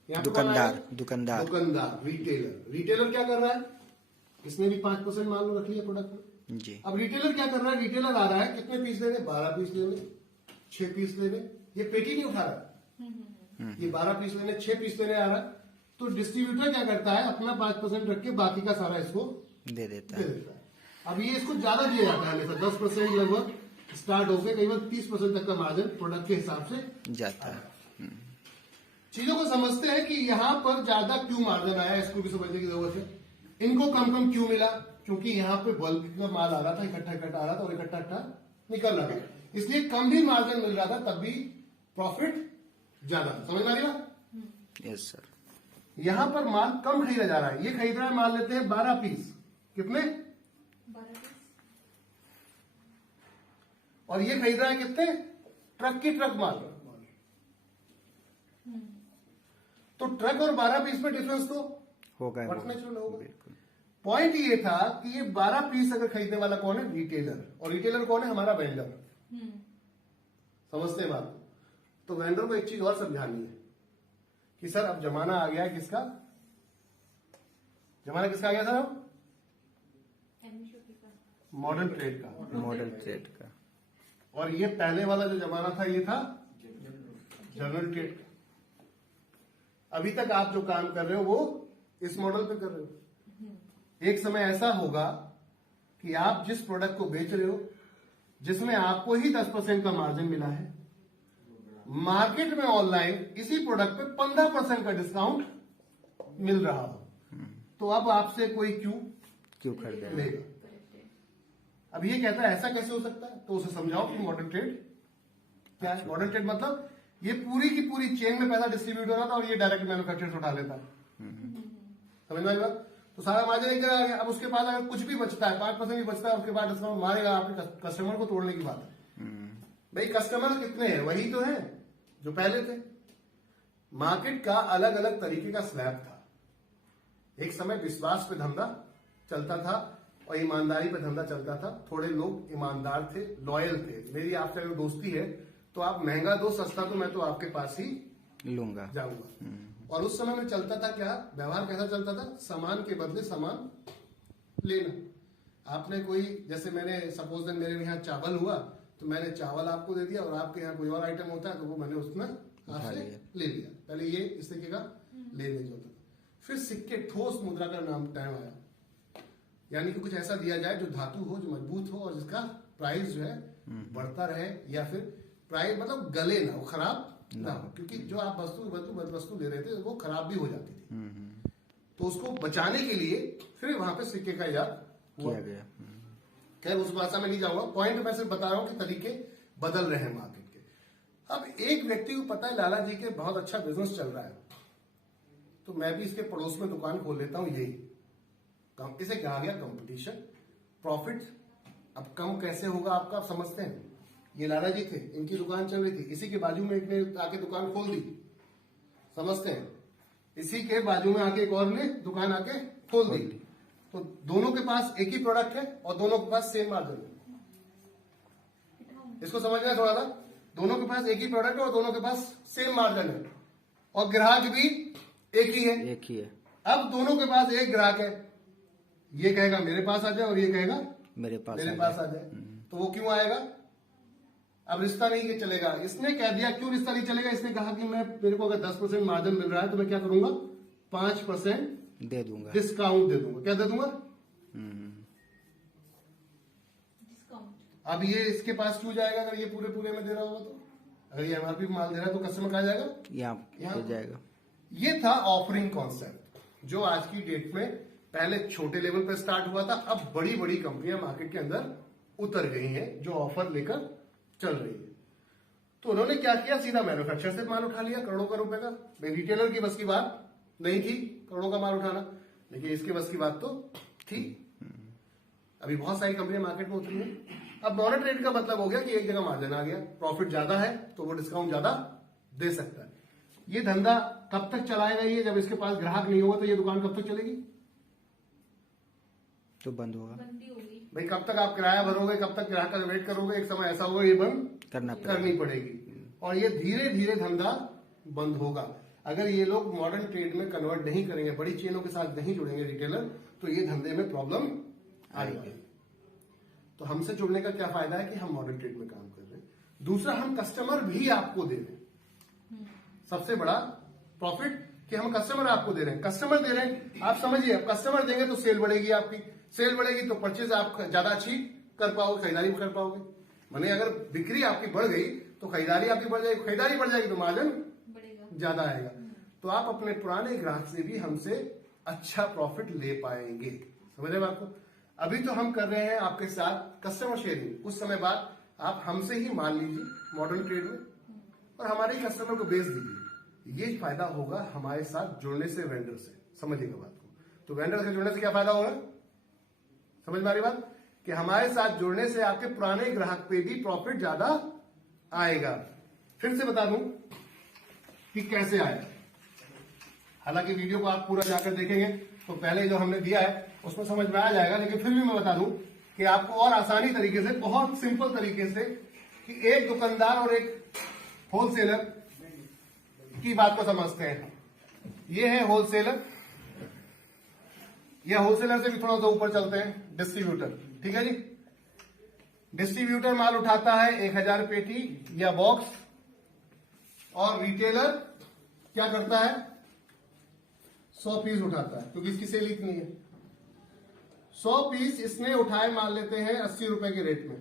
यहाँ पे दुकानदार। दुकानदार, रिटेलर क्या कर रहा है, इसने भी 5% माल रख लिया प्रोडक्ट में जी। अब रिटेलर क्या कर रहा है, रिटेलर आ रहा है कितने पीस लेने, 12 पीस लेने, 6 पीस लेने। ये पेटी नहीं उठा रहा, ये 12 पीस लेने, 6 पीस लेने आ रहा है। तो डिस्ट्रीब्यूटर क्या करता है, अपना 5% रख के बाकी का सारा इसको दे देता है। अब ये इसको ज्यादा दिया जाता है, हमेशा 10% लगभग स्टार्ट होकर कई बार 30% तक का मार्जिन प्रोडक्ट के हिसाब से जाता है। चीजों को समझते हैं कि यहाँ पर ज्यादा क्यों मार्जिन आया, इसको भी समझने की जरूरत है। इनको कम क्यों मिला, क्योंकि यहाँ पे बल्क का माल आ रहा था, इकट्ठा आ रहा था और इकट्ठा निकल रहा था, इसलिए कम भी मार्जिन मिल रहा था, तब भी प्रॉफिट ज्यादा था। समझ में आ रही बात? Yes sir. यहाँ पर माल कम खरीदा जा रहा है, ये खरीद रहा है, मान लेते हैं 12 पीस, कितने 12 पीस, और ये खरीद रहा है कितने, ट्रक की ट्रक माल। तो ट्रक और 12 पीस में डिफरेंस तो होगा, नेचुरल होगा। बिल्कुल। पॉइंट ये था कि ये 12 पीस अगर खरीदने वाला कौन है, रिटेलर, और रिटेलर कौन है, हमारा वेंडर। समझते हैं बात? तो वेंडर को एक चीज और समझानी है कि सर अब जमाना आ गया है किसका, जमाना किसका आ गया सर, अब मॉडर्न ट्रेड का, मॉडल ट्रेड का। और ये पहले वाला जो जमाना था ये था जनरल ट्रेड का। अभी तक आप जो काम कर रहे हो वो इस मॉडल पे कर रहे हो। एक समय ऐसा होगा कि आप जिस प्रोडक्ट को बेच रहे हो, जिसमें आपको ही 10% का मार्जिन मिला है, मार्केट में ऑनलाइन इसी प्रोडक्ट पे 15% का डिस्काउंट मिल रहा हो, तो अब आपसे कोई क्यों खरीदेगा? लेगा? अब ये कहता है ऐसा कैसे हो सकता है, तो उसे समझाओ कि मॉडर्न ट्रेड क्या है। मॉडर्न ट्रेड मतलब ये पूरी की पूरी चेन में पैसा डिस्ट्रीब्यूट हो रहा था और ये डायरेक्ट मैन्युफैक्चर से उठा लेता है। समझ में बात? तो सारा मार्जिन एक जगह आ गया। अब उसके बाद अगर कुछ भी बचता है, 5% भी बचता है, उसके बाद डिस्काउंट मारेगा, आपके कस्टमर को तोड़ने की बात है। भाई कस्टमर कितने हैं, वही तो है जो पहले थे। मार्केट का अलग अलग तरीके का स्लैब था। एक समय विश्वास पे धंधा चलता था और ईमानदारी पे धंधा चलता था। थोड़े लोग ईमानदार थे, लॉयल थे। मेरी आपसे अगर दोस्ती है तो आप महंगा दो, सस्ता तो मैं तो आपके पास ही लूंगा, जाऊंगा। और उस समय में चलता था क्या, व्यवहार कैसा चलता था, सामान के बदले सामान लेना। आपने कोई, जैसे मैंने सपोज देन मेरे यहाँ चावल हुआ तो मैंने चावल आपको दे दिया, और आपके यहाँ कोई और आइटम होता है तो वो मैंने उसमें आपसे ले लिया। पहले ये इस तरीके का लेन देन होता था। फिर सिक्के, ठोस मुद्रा का नाम टाइम आया, यानी कि कुछ ऐसा दिया जाए जो धातु हो, जो मजबूत हो और जिसका प्राइस जो है बढ़ता रहे, या फिर प्राइस मतलब गले ना, वो खराब ना हो, क्योंकि जो आप वस्तु ले रहे थे वो खराब भी हो जाती थी। तो उसको बचाने के लिए फिर वहां पे सिक्के का इजाद किया गया। खैर उस भाषा में नहीं जाऊंगा, पॉइंट मैं सिर्फ बता रहा हूं कि तरीके बदल रहे हैं मार्केट के। अब एक व्यक्ति को पता है लाला जी के बहुत अच्छा बिजनेस चल रहा है, तो मैं भी इसके पड़ोस में दुकान खोल लेता हूं। यही इसे कहा गया कंपटीशन। प्रॉफिट अब कम कैसे होगा आपका, आप समझते हैं। ये लाला जी थे, इनकी दुकान चल रही थी, इसी के बाजू में एक ने आके दुकान खोल दी, समझते हैं। इसी के बाजू में आके एक और ने दुकान आके खोल दी, तो दोनों के पास एक ही प्रोडक्ट है और दोनों के पास सेम मार्जिन है। इसको समझना है थोड़ा सा। दोनों के पास एक ही प्रोडक्ट है और दोनों के पास सेम मार्जिन है, और ग्राहक भी एक ही है। अब दोनों के पास एक ग्राहक है, ये कहेगा मेरे पास आ जाए और ये कहेगा मेरे पास आ जाए। तो वो क्यों आएगा, अब रिश्ता नहीं के चलेगा। इसने कह दिया क्यों रिश्ता नहीं चलेगा, इसने कहा कि मैं, मेरे को अगर 10% मार्जिन मिल रहा है तो मैं क्या करूंगा, 5% दे दूंगा, डिस्काउंट दे दूंगा। क्या दे दूंगा, डिस्काउंट। अब ये इसके पास क्यों जाएगा, अगर ये पूरे में दे रहा होगा तो। अगर ये एमआरपी माल दे रहा है तो कस्टमर कहाँ जाएगा, यहाँ जाएगा। ये था ऑफरिंग कॉन्सेप्ट, जो आज की डेट में पहले छोटे लेवल पे स्टार्ट हुआ था, अब बड़ी बड़ी कंपनियां मार्केट के अंदर उतर गई हैं जो ऑफर लेकर चल रही है। तो उन्होंने क्या किया, सीधा मैन्युफैक्चरर से माल उठा लिया करोड़ों का रुपए का। भाई रिटेलर की बस की बात नहीं थी करोड़ों का माल उठाना, लेकिन इसके बस की बात तो थी। अभी बहुत सारी कंपनियां मार्केट में उतरी हैं। अब मॉडर्न ट्रेड का मतलब हो गया कि एक जगह मार्जिन आ गया, प्रॉफिट ज्यादा है तो वो डिस्काउंट ज्यादा दे सकता है। ये धंधा कब तक चलाएगा ये, जब इसके पास ग्राहक नहीं होगा तो ये दुकान कब तक चलेगी? तो बंद होगा। बंदी होगी। भाई कब तक आप किराया भरोगे, कब तक ग्राहक का वेट करोगे? एक समय ऐसा होगा ये बंद करनी पड़ेगी और ये धीरे धीरे धंधा बंद होगा। अगर ये लोग मॉडर्न ट्रेड में कन्वर्ट नहीं करेंगे, बड़ी चेनों के साथ नहीं जुड़ेंगे रिटेलर, तो ये धंधे में प्रॉब्लम आएगी। तो हमसे जुड़ने का क्या फायदा है कि हम मॉडर्न ट्रेड में काम कर रहे हैं। दूसरा, हम कस्टमर भी आपको दे रहे हैं। सबसे बड़ा प्रॉफिट कि हम कस्टमर आपको दे रहे हैं। कस्टमर दे रहे हैं, आप समझिए, कस्टमर देंगे तो सेल बढ़ेगी आपकी, सेल बढ़ेगी तो परचेज आप ज्यादा अच्छी कर पाओगे, खरीदारी कर पाओगे। माने अगर बिक्री आपकी बढ़ गई तो खरीदारी आपकी बढ़ जाएगी, खरीदारी बढ़ जाएगी तो मार्जिन बढ़ेगा, ज्यादा आएगा। तो आप अपने पुराने ग्राहक से भी हमसे अच्छा प्रॉफिट ले पाएंगे। समझ रहे हैं बात को? अभी तो हम कर रहे हैं आपके साथ कस्टमर शेयरिंग, कुछ समय बाद आप हमसे ही मान लीजिए मॉडर्न ट्रेड में और हमारे ही कस्टमर को बेच दीजिए। ये फायदा होगा हमारे साथ जुड़ने से, वेंडर से। समझिएगा बात को। तो वेंडर से जुड़ने से क्या फायदा होगा, समझ में आ रही बात? कि हमारे साथ जुड़ने से आपके पुराने ग्राहक पे भी प्रॉफिट ज्यादा आएगा। फिर से बता दूं कि कैसे आएगा। हालांकि वीडियो को आप पूरा जाकर देखेंगे तो पहले जो हमने दिया है उसमें समझ में आ जाएगा, लेकिन फिर भी मैं बता दूं कि आपको और आसानी तरीके से, बहुत सिंपल तरीके से, कि एक दुकानदार और एक होलसेलर की बात को समझते हैं। ये है होलसेलर, या होलसेलर से भी थोड़ा सा ऊपर चलते हैं, डिस्ट्रीब्यूटर। ठीक है जी। डिस्ट्रीब्यूटर माल उठाता है 1000 पेटी या बॉक्स, और रिटेलर क्या करता है, 100 पीस उठाता है, क्योंकि इसकी सेल इतनी है। 100 पीस इसने उठाए, मान लेते हैं 80 रुपए के रेट में।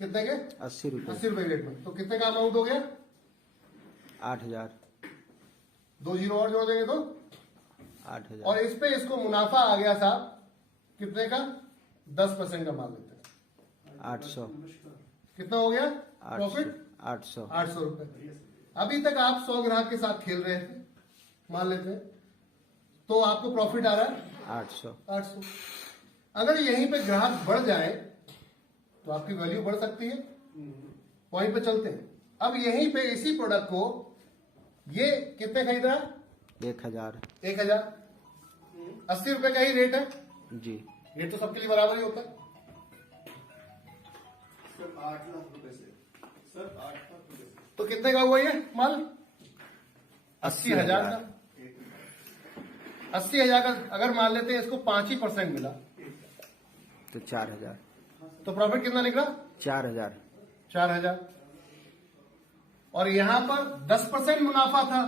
कितने के? 80 रुपए। 80 रुपए के रेट में। तो कितने का अमाउंट हो गया? 8000। 2 जीरो और जोड़ देंगे तो 8000। और इस पे इसको मुनाफा आ गया साहब कितने का? 10% का मान लेते हैं। 800। कितना हो गया प्रॉफिट? 800। 800 रुपए। अभी तक आप 100 ग्राहक के साथ खेल रहे थे, मान लेते हैं, तो आपको प्रॉफिट आ रहा है 800। अगर यहीं पे ग्राहक बढ़ जाए तो आपकी वैल्यू बढ़ सकती है। पॉइंट पे चलते हैं। अब यहीं पे इसी प्रोडक्ट को ये कितने खरीद रहा है? 1000। 1000। 80 रुपए का ही रेट है जी। रेट, तो सबके लिए बराबर ही होता है। सर 8 लाख रुपए से, सर 8 लाख रुपए से। तो कितने का हुआ ये माल? 80,000 का। 80,000 का अगर मान लेते हैं इसको 5% मिला तो 4000। तो प्रॉफिट कितना निकला? 4000। 4000। और यहां पर 10% मुनाफा था,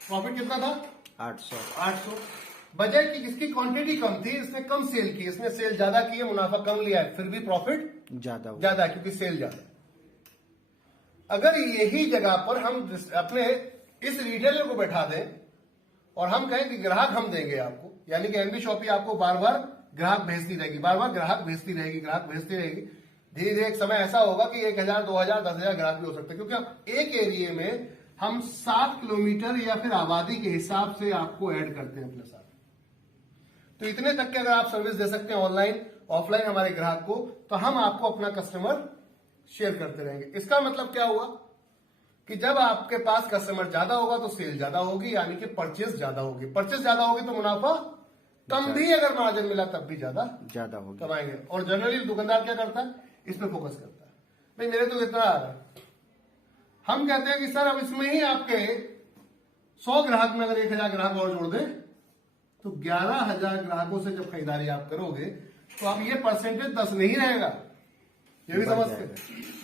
प्रॉफिट कितना था? 800। 800। बजाय कि इसकी क्वांटिटी कम थी, इसने कम सेल की, इसने सेल ज्यादा की है, मुनाफा कम लिया है, फिर भी प्रॉफिट ज्यादा होगा। ज्यादा है क्योंकि सेल ज्यादा है। अगर यही जगह पर हम अपने इस रिटेलर को बैठा दें और हम कहें कि ग्राहक हम देंगे आपको, यानी कि एमबी शॉपी आपको बार बार ग्राहक भेजती रहेगी, बार बार ग्राहक भेजती रहेगी, ग्राहक भेजती रहेगी, धीरे धीरे एक समय ऐसा होगा कि 1000, 2000, 10,000 ग्राहक भी हो सकते हैं। क्योंकि अब एक एरिया में हम 7 किलोमीटर या फिर आबादी के हिसाब से आपको ऐड करते हैं अपने साथ। तो इतने तक के अगर आप सर्विस दे सकते हैं ऑनलाइन ऑफलाइन हमारे ग्राहक को, तो हम आपको अपना कस्टमर शेयर करते रहेंगे। इसका मतलब क्या हुआ कि जब आपके पास कस्टमर ज्यादा होगा तो सेल ज्यादा होगी, यानी कि परचेज ज्यादा होगी। परचेज ज्यादा होगी तो मुनाफा कम भी अगर मार्जिन मिला तब भी ज्यादा होगी। कमाएंगे। और जनरली दुकानदार क्या करता है, इस पे फोकस करता है। भाई मेरे तो इतना आ रहा है, हम कहते हैं कि सर अब इसमें ही आपके 100 ग्राहक में अगर 1000 ग्राहक और जोड़ दें तो 11,000 ग्राहकों से जब खरीदारी आप करोगे तो अब ये परसेंटेज 10 नहीं रहेगा। ये भी समझते,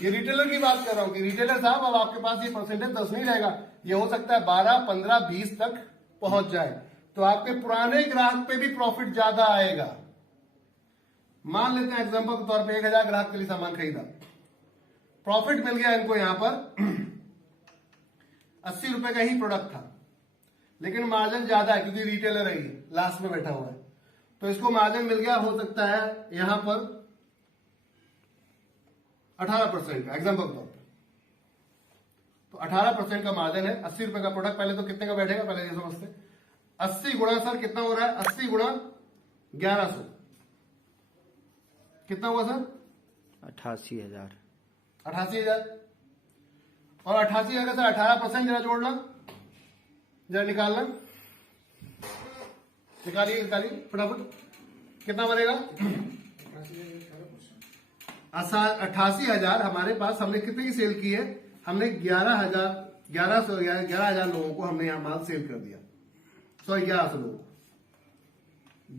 ये रिटेलर की बात कर रहा हूं कि रिटेलर साहब अब आपके पास ये परसेंटेज 10 नहीं रहेगा, ये हो सकता है 12, 15, 20 तक पहुंच जाए। तो आपके पुराने ग्राहक पे भी प्रॉफिट ज्यादा आएगा। मान लेते हैं एग्जांपल के तौर पे 1000 ग्राहक के लिए सामान खरीदा, प्रॉफिट मिल गया इनको यहां पर 80 रुपए का ही प्रोडक्ट था, लेकिन मार्जिन ज्यादा है क्योंकि रिटेलर है, लास्ट में बैठा हुआ है। तो इसको मार्जिन मिल गया, हो सकता है यहां पर 18% का एग्जाम्पल के तौर पर। तो 18% का मार्जिन है, 80 रुपए का प्रोडक्ट। पहले तो कितने का बैठेगा, पहले ये समझते हैं। 80 गुणा सर कितना हो रहा है, 80 गुणा 1100 कितना हुआ सर? 88,000। 88,000। और 88,000 का सर 18% जरा जोड़ना, जरा निकालना, निकालिए फटाफट, कितना बनेगा? 88,000 हमारे पास हमने कितने की सेल की है? हमने 11,000 लोगों को हमने यहां माल सेल कर दिया। सॉरी 1100 लोगों को,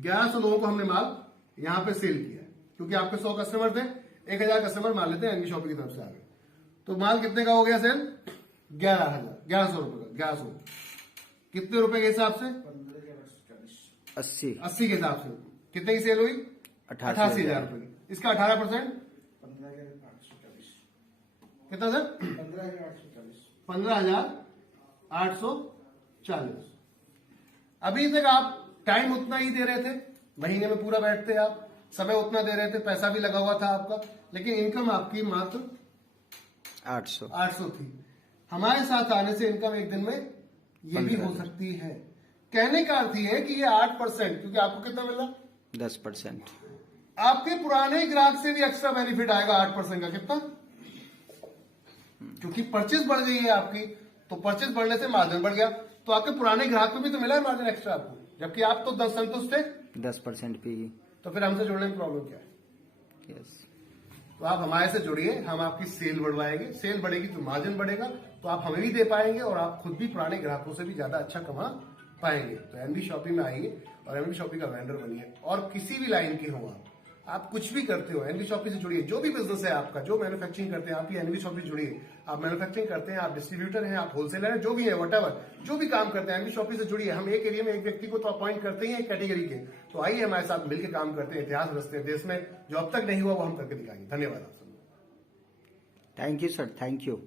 1100 लोगों को हमने माल यहां पे सेल किया, क्योंकि आपके 100 कस्टमर थे, 1000 कस्टमर मान लेते हैं एनवी शॉपिंग की तरफ से आ गए। तो माल कितने का हो गया सेल? 11,000 रुपए का। 1100 कितने रुपए के हिसाब से? 80 के हिसाब से कितने की सेल हुई? 88,000 रुपए की। इसका 18% कितना सर? 15,840। अभी तक आप टाइम उतना ही दे रहे थे, महीने में पूरा बैठते आप, समय उतना दे रहे थे, पैसा भी लगा हुआ था आपका, लेकिन इनकम आपकी मात्र 800 थी। हमारे साथ आने से इनकम एक दिन में ये भी हो सकती है। कहने का अर्थ ये है कि ये 8%, क्योंकि आपको कितना मिल रहा? 10%। आपके पुराने ग्राहक से भी एक्स्ट्रा बेनिफिट आएगा 8% का। कितना? क्योंकि परचेज बढ़ गई है आपकी, तो परचेज बढ़ने से मार्जिन बढ़ गया, तो आपके पुराने ग्राहक को भी तो मिला है मार्जिन एक्स्ट्रा आपको, जबकि आप तो 10 संतुष्ट थे, 10% पे ही। तो फिर हमसे जुड़ने में प्रॉब्लम क्या है? यस। तो आप हमारे से जुड़िए, हम आपकी सेल बढ़वाएंगे, सेल बढ़ेगी तो मार्जिन बढ़ेगा, तो आप हमें भी दे पाएंगे और आप खुद भी पुराने ग्राहकों से भी ज्यादा अच्छा कमा पाएंगे। तो एनवी शॉपिंग में आइए और एनवी शॉपिंग का वेंडर बनिए, और किसी भी लाइन के हो आप कुछ भी करते हो, एनवी शॉपिंग से जुड़िए। जो भी बिजनेस है आपका, जो मैन्युफैक्चरिंग करते हैं आप, ये एनवी शॉपिंग से जुड़िए। आप मैन्युफैक्चरिंग करते हैं, आप डिस्ट्रीब्यूटर हैं, आप होलसेलर हैं, जो भी है वटेवर, जो भी काम करते हैं एनवी शॉपिंग से जुड़िए। हम एक एरिया में एक व्यक्ति को तो अपॉइंट करते ही हैं कैटेगरी के, तो आइए हमारे साथ मिलकर काम करते हैं, इतिहास रचते हैं देश में, जो अब तक नहीं हुआ वो हम करके दिखाएंगे। धन्यवाद आप सब। Thank you sir, thank you.